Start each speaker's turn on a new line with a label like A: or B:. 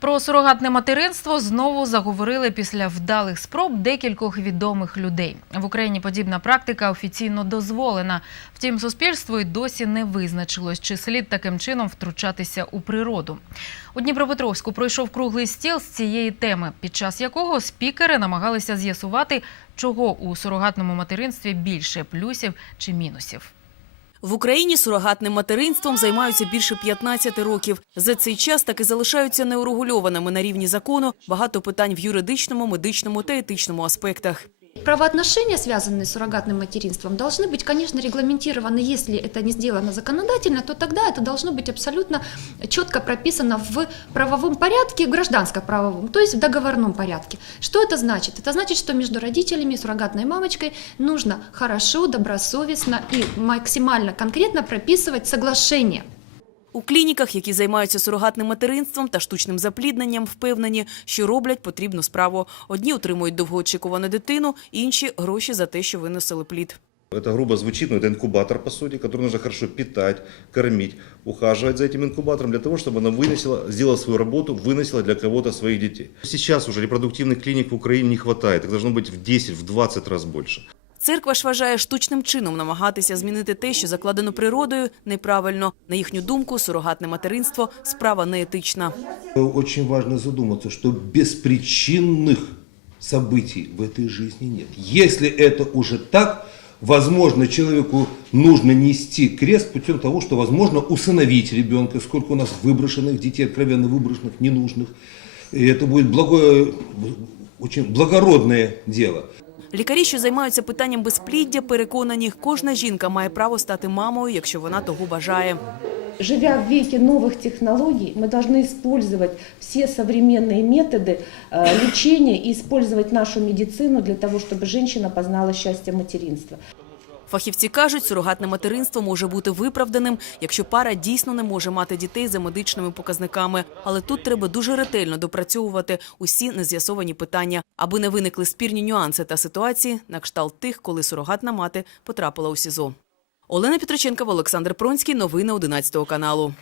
A: Про сурогатне материнство знову заговорили після вдалих спроб декількох відомих людей. В Україні подібна практика офіційно дозволена. Втім, суспільство й досі не визначилось, чи слід таким чином втручатися у природу. У Дніпропетровську пройшов круглий стіл з цієї теми, під час якого спікери намагалися з'ясувати, чого у сурогатному материнстві більше плюсів чи мінусів.
B: В Україні сурогатним материнством займаються більше 15 років. За цей час так і залишаються неурегульованими на рівні закону багато питань в юридичному, медичному та етичному аспектах.
C: Правоотношения, связанные с суррогатным материнством, должны быть, конечно, регламентированы. Если это не сделано законодательно, то тогда это должно быть абсолютно четко прописано в правовом порядке, гражданско-правовом, то есть в договорном порядке. Что это значит? Это значит, что между родителями и суррогатной мамочкой нужно хорошо, добросовестно и максимально конкретно прописывать соглашение.
B: У клініках, які займаються сурогатним материнством та штучним заплідненням, впевнені, що роблять потрібну справу. Одні отримують довгоочікувану дитину, інші гроші за те, що виносили плід.
D: Это грубо звучит, но это инкубатор, по сути, который нужно хорошо питать, кормить, ухаживать за этим инкубатором для того, чтобы она выносила, сделала свою работу, выносила для кого-то своих детей. Сейчас уже репродуктивных клиник в Украине не хватает, их должно быть в 10, в 20 раз больше.
B: Церква ж вважає штучним чином намагатися змінити те, що закладено природою, неправильно. На їхню думку, сурогатне материнство – справа неетична.
E: Очень важно задуматься, что беспричинных событий в этой жизни нет. Если это уже так, возможно, человеку нужно нести крест путем того, что возможно усыновить ребенка, сколько у нас выброшенных детей, откровенно выброшенных, ненужных. И это будет благое, очень благородное дело.
B: Лікарі, що займаються питанням безпліддя, переконані, кожна жінка має право стати мамою, якщо вона того бажає.
F: Живя в веке новых технологий, мы должны использовать все современные методы э, лечения и использовать нашу медицину для того, чтобы женщина познала счастье материнства.
B: Фахівці кажуть, сурогатне материнство може бути виправданим, якщо пара дійсно не може мати дітей за медичними показниками. Але тут треба дуже ретельно допрацьовувати усі нез'ясовані питання, аби не виникли спірні нюанси та ситуації на кшталт тих, коли сурогатна мати потрапила у СІЗО. Олена Петриченкова, Олександр Пронський. Новини 11 каналу.